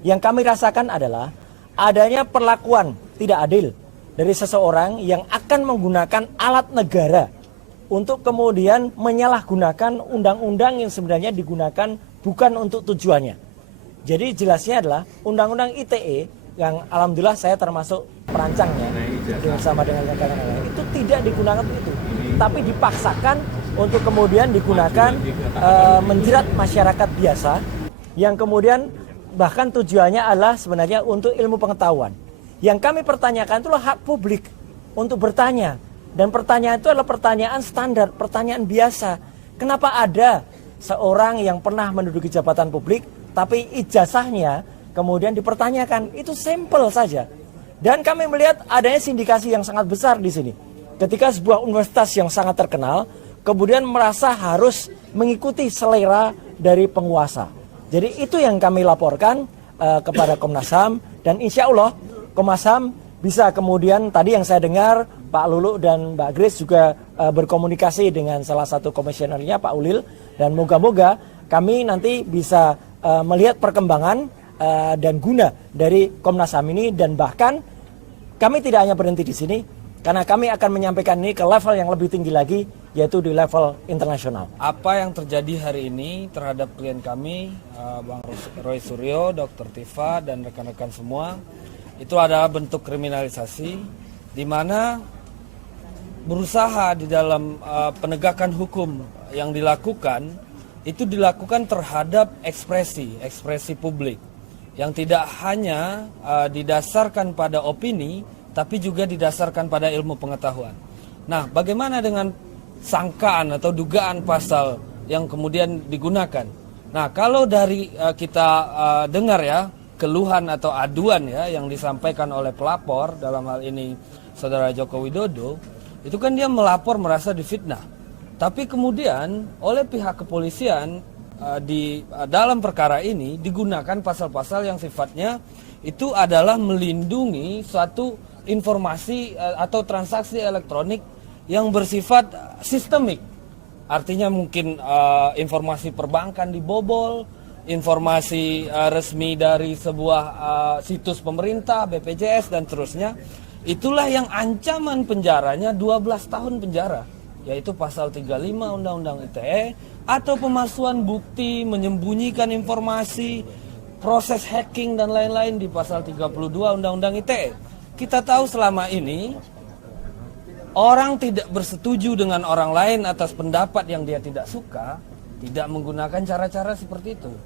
Yang kami rasakan adalah adanya perlakuan tidak adil dari seseorang yang akan menggunakan alat negara untuk kemudian menyalahgunakan undang-undang yang sebenarnya digunakan bukan untuk tujuannya. Jadi jelasnya adalah undang-undang ITE yang alhamdulillah saya termasuk perancangnya bersama dengan rekan-rekan itu tidak digunakan untuk itu, tapi dipaksakan untuk kemudian digunakan menjerat masyarakat biasa yang kemudian bahkan tujuannya adalah sebenarnya untuk ilmu pengetahuan. Yang kami pertanyakan itulah hak publik untuk bertanya. Dan pertanyaan itu adalah pertanyaan standar, pertanyaan biasa. Kenapa ada seorang yang pernah menduduki jabatan publik, tapi ijazahnya kemudian dipertanyakan? Itu simple saja. Dan kami melihat adanya sindikasi yang sangat besar di sini. Ketika sebuah universitas yang sangat terkenal, kemudian merasa harus mengikuti selera dari penguasa. Jadi itu yang kami laporkan kepada Komnas HAM. Dan insya Allah Komnas HAM bisa kemudian tadi yang saya dengar Pak Lulu dan Mbak Grace juga berkomunikasi dengan salah satu komisionernya Pak Ulil. Dan moga-moga kami nanti bisa melihat perkembangan dan guna dari Komnas HAM ini. Dan bahkan kami tidak hanya berhenti di sini, karena kami akan menyampaikan ini ke level yang lebih tinggi lagi, yaitu di level internasional. Apa yang terjadi hari ini terhadap klien kami, Bang Roy Suryo, Dr. Tifa, dan rekan-rekan semua, itu adalah bentuk kriminalisasi, di mana berusaha di dalam penegakan hukum yang dilakukan, itu dilakukan terhadap ekspresi publik, yang tidak hanya didasarkan pada opini, tapi juga didasarkan pada ilmu pengetahuan. Nah, bagaimana dengan sangkaan atau dugaan pasal yang kemudian digunakan? Nah, kalau dari kita dengar ya, keluhan atau aduan ya yang disampaikan oleh pelapor, dalam hal ini Saudara Joko Widodo, itu kan dia melapor merasa difitnah. Tapi kemudian oleh pihak kepolisian di dalam perkara ini digunakan pasal-pasal yang sifatnya itu adalah melindungi suatu informasi atau transaksi elektronik yang bersifat sistemik. Artinya mungkin informasi perbankan dibobol, informasi resmi dari sebuah situs pemerintah, BPJS dan seterusnya. Itulah yang ancaman penjaranya 12 tahun penjara, yaitu pasal 35 Undang-Undang ITE, atau pemalsuan bukti, menyembunyikan informasi, proses hacking dan lain-lain di pasal 32 Undang-Undang ITE. Kita tahu selama ini orang tidak bersetuju dengan orang lain atas pendapat yang dia tidak suka, tidak menggunakan cara-cara seperti itu.